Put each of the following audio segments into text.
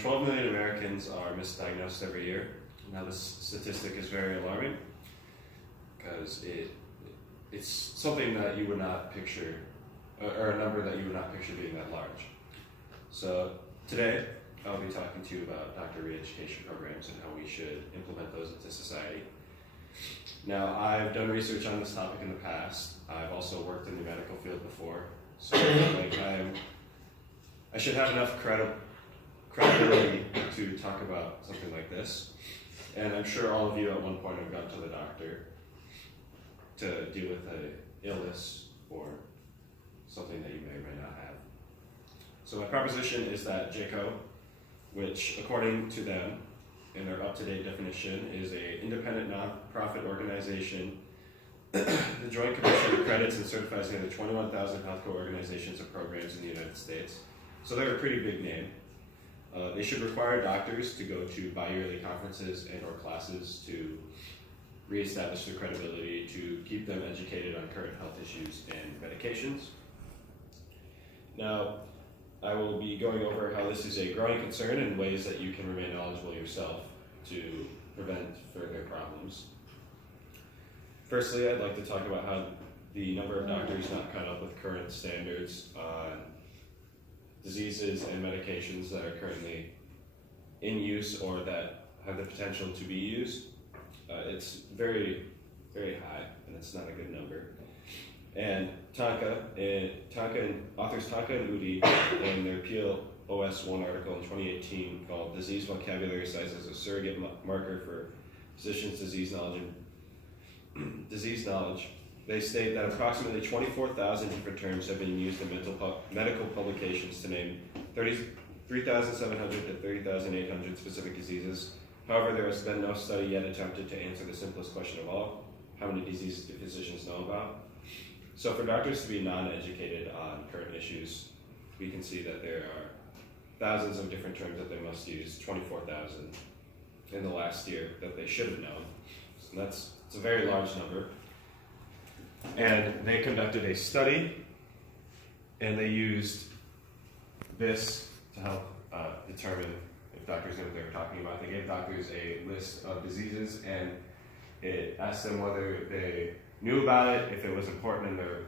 12 million Americans are misdiagnosed every year. Now this statistic is very alarming because it's something that you would not picture, or a number that you would not picture being that large. So today I'll be talking to you about doctor re-education programs and how we should implement those into society. Now, I've done research on this topic in the past. I've also worked in the medical field before, so I feel like I should have enough credibility to talk about something like this. And I'm sure all of you at one point have gone to the doctor to deal with an illness or something that you may or may not have. So my proposition is that JCAHO, which according to them, in their up-to-date definition, is an independent non-profit organization. The Joint Commission accredits and certifies nearly 21,000 healthcare organizations and programs in the United States. So they're a pretty big name. They should require doctors to go to bi-yearly conferences and or classes to reestablish their credibility, to keep them educated on current health issues and medications. Now, I will be going over how this is a growing concern and ways that you can remain knowledgeable yourself to prevent further problems. Firstly, I'd like to talk about how the number of doctors not caught up with current standards on diseases and medications that are currently in use or that have the potential to be used. It's very, very high, and it's not a good number. And authors Tanka and Udi, in their PLOS 1 article in 2018 called Disease Vocabulary Size as a Surrogate Marker for Physicians' Disease Knowledge, they state that approximately 24,000 different terms have been used in medical publications to name 3,700 to 30,800 specific diseases. However, there has been no study yet attempted to answer the simplest question of all: how many diseases do physicians know about? So for doctors to be non-educated on current issues, we can see that there are thousands of different terms that they must use, 24,000 in the last year that they should have known. So it's a very large number. And they conducted a study, and they used this to help determine if doctors knew what they were talking about. They gave doctors a list of diseases, and it asked them whether they knew about it, if it was important in their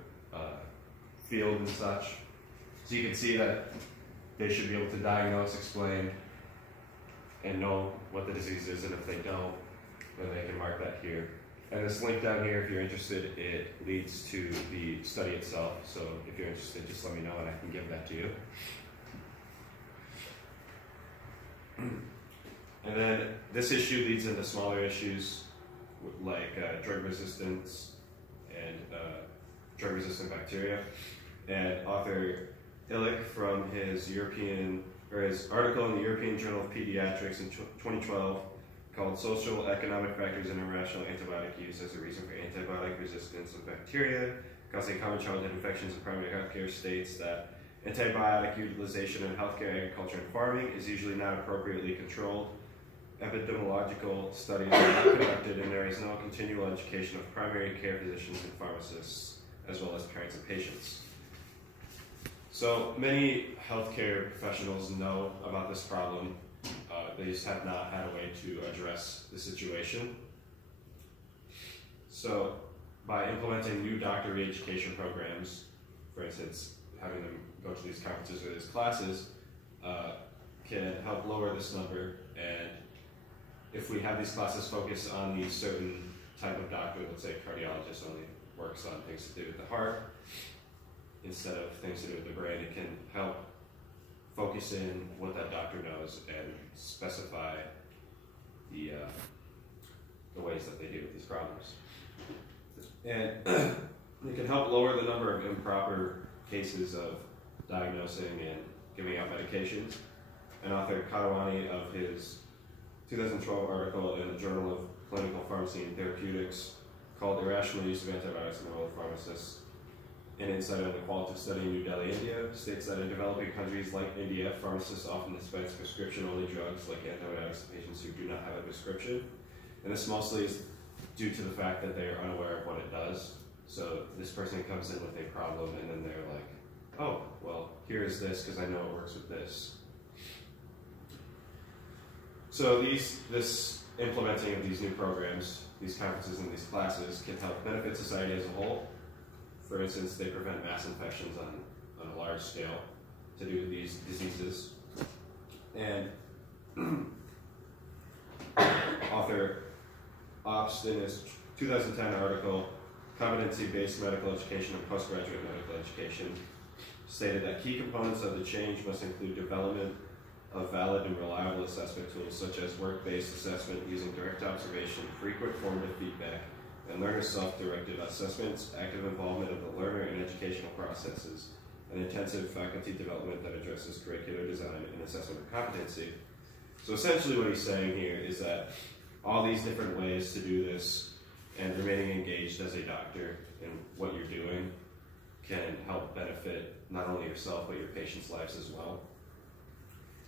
field and such. So you can see that they should be able to diagnose, explain, and know what the disease is, and if they don't, then they can mark that here. And this link down here, if you're interested, it leads to the study itself. So if you're interested, just let me know and I can give that to you. And then this issue leads into smaller issues like drug resistance and drug-resistant bacteria. And author Illich, from his article in the European Journal of Pediatrics in 2012, called Social Economic Factors in Irrational Antibiotic Use as a Reason for Antibiotic Resistance of Bacteria Causing Common Childhood Infections in Primary Healthcare, states that antibiotic utilization in healthcare, agriculture, and farming is usually not appropriately controlled. Epidemiological studies are not conducted, and there is no continual education of primary care physicians and pharmacists, as well as parents and patients. So many healthcare professionals know about this problem. They just have not had a way to address the situation. So by implementing new doctor re-education programs, for instance, having them go to these conferences or these classes, can help lower this number. And if we have these classes focus on the certain type of doctor, let's say cardiologist only works on things to do with the heart instead of things to do with the brain, it can help focus in what that doctor knows and specify the ways that they deal with these problems. And it can help lower the number of improper cases of diagnosing and giving out medications. And author Kadawani, of his 2012 article in the Journal of Clinical Pharmacy and Therapeutics called Irrational Use of Antibiotics in the Role of Pharmacists, an insight on the qualitative study in New Delhi, India, states that in developing countries like India, pharmacists often dispense prescription-only drugs like antibiotics to patients who do not have a prescription. And this mostly is due to the fact that they are unaware of what it does. So this person comes in with a problem and then they're like, oh, well, here is this because I know it works with this. So this implementing of these new programs, these conferences and these classes can help benefit society as a whole. For instance, they prevent mass infections on a large scale to do with these diseases. And author Obst in his 2010 article, Competency-Based Medical Education and Postgraduate Medical Education, stated that key components of the change must include development of valid and reliable assessment tools such as work-based assessment using direct observation, frequent formative feedback, and learner self-directed assessments, active involvement of the learner in educational processes, and intensive faculty development that addresses curricular design and assessment of competency. So essentially what he's saying here is that all these different ways to do this and remaining engaged as a doctor in what you're doing can help benefit not only yourself but your patients' lives as well.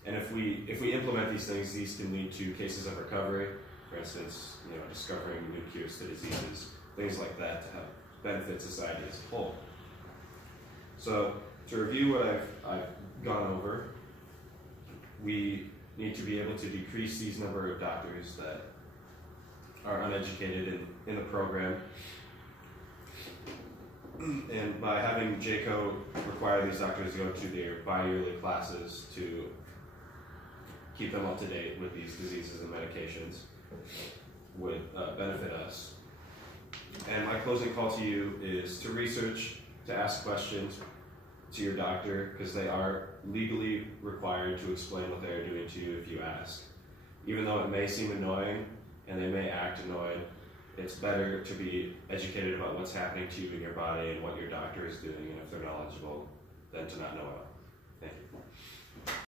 And if we implement these things, these can lead to cases of recovery, for instance, discovering new cures to diseases, things like that to help benefit society as a whole. So to review what I've gone over, we need to be able to decrease these number of doctors that are uneducated in the program. And by having JCO require these doctors to go to their bi-yearly classes to keep them up to date with these diseases and medications would benefit us. And my closing call to you is to research, to ask questions to your doctor, because they are legally required to explain what they are doing to you if you ask. Even though it may seem annoying and they may act annoyed, it's better to be educated about what's happening to you in your body and what your doctor is doing, and if they're knowledgeable, than to not know at all.